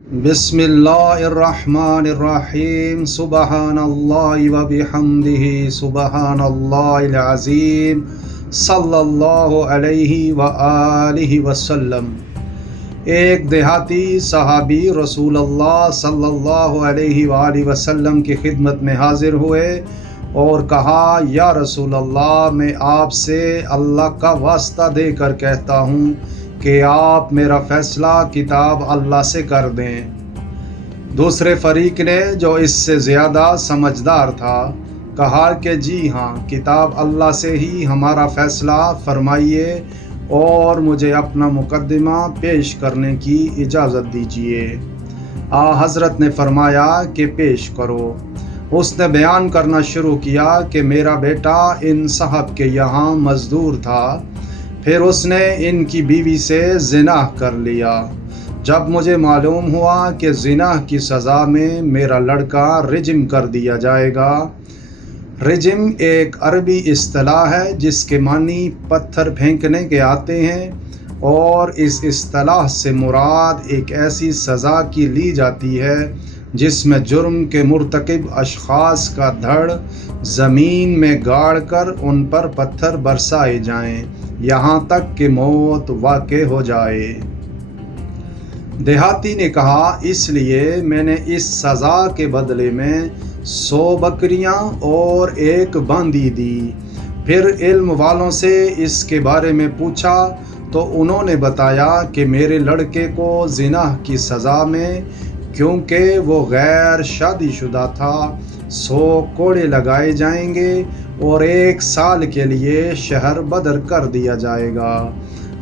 بسم اللہ الرحمن الرحیم سبحان اللہ و بحمدہ سبحان اللہ العظیم صلی اللہ علیہ وآلہ وسلم۔ ایک دیہاتی صحابی رسول اللہ صلی اللہ علیہ وآلہ وسلم کی خدمت میں حاضر ہوئے اور کہا، یا رسول اللہ، میں آپ سے اللہ کا واسطہ دے کر کہتا ہوں کہ آپ میرا فیصلہ کتاب اللہ سے کر دیں۔ دوسرے فریق نے، جو اس سے زیادہ سمجھدار تھا، کہا کہ جی ہاں، کتاب اللہ سے ہی ہمارا فیصلہ فرمائیے اور مجھے اپنا مقدمہ پیش کرنے کی اجازت دیجیے۔ حضرت نے فرمایا کہ پیش کرو۔ اس نے بیان کرنا شروع کیا کہ میرا بیٹا ان صاحب کے یہاں مزدور تھا، پھر اس نے ان کی بیوی سے زنا کر لیا۔ جب مجھے معلوم ہوا کہ زنا کی سزا میں میرا لڑکا رجم کر دیا جائے گا۔ رجم ایک عربی اصطلاح ہے جس کے معنی پتھر پھینکنے کے آتے ہیں، اور اس اصطلاح سے مراد ایک ایسی سزا کی لی جاتی ہے جس میں جرم کے مرتکب اشخاص کا دھڑ زمین میں گاڑ کر ان پر پتھر برسائے جائیں یہاں تک کہ موت واقع ہو جائے۔ دیہاتی نے کہا، اس لیے میں نے اس سزا کے بدلے میں 100 بکریاں اور 1 باندی دی۔ پھر علم والوں سے اس کے بارے میں پوچھا تو انہوں نے بتایا کہ میرے لڑکے کو زنا کی سزا میں، کیونکہ وہ غیر شادی شدہ تھا، 100 کوڑے لگائے جائیں گے اور 1 سال کے لیے شہر بدر کر دیا جائے گا۔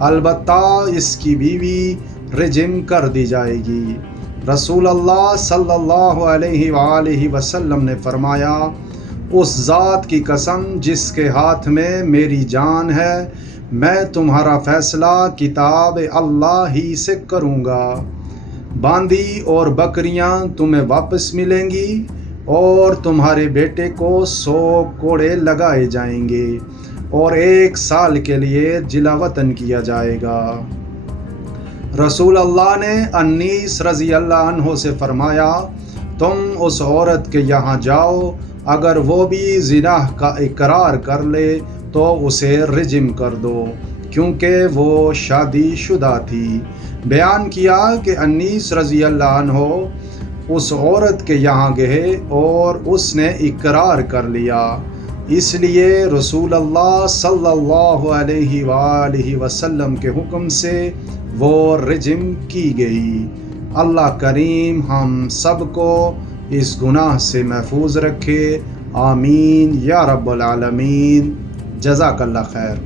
البتہ اس کی بیوی رجم کر دی جائے گی۔ رسول اللہ صلی اللہ علیہ وآلہ وسلم نے فرمایا، اس ذات کی قسم جس کے ہاتھ میں میری جان ہے، میں تمہارا فیصلہ کتاب اللہ ہی سے کروں گا۔ باندی اور بکریاں تمہیں واپس ملیں گی اور تمہارے بیٹے کو 100 کوڑے لگائے جائیں گے اور 1 سال کے لیے جلا وطن کیا جائے گا۔ رسول اللہ نے انیس رضی اللہ عنہ سے فرمایا، تم اس عورت کے یہاں جاؤ، اگر وہ بھی زنا کا اقرار کر لے تو اسے رجم کر دو، کیونکہ وہ شادی شدہ تھی۔ بیان کیا کہ انیس رضی اللہ عنہ اس عورت کے یہاں گئے اور اس نے اقرار کر لیا، اس لیے رسول اللہ صلی اللہ علیہ وآلہ وسلم کے حکم سے وہ رجم کی گئی۔ اللہ کریم ہم سب کو اس گناہ سے محفوظ رکھے، آمین یا رب العالمین۔ جزاک اللہ خیر۔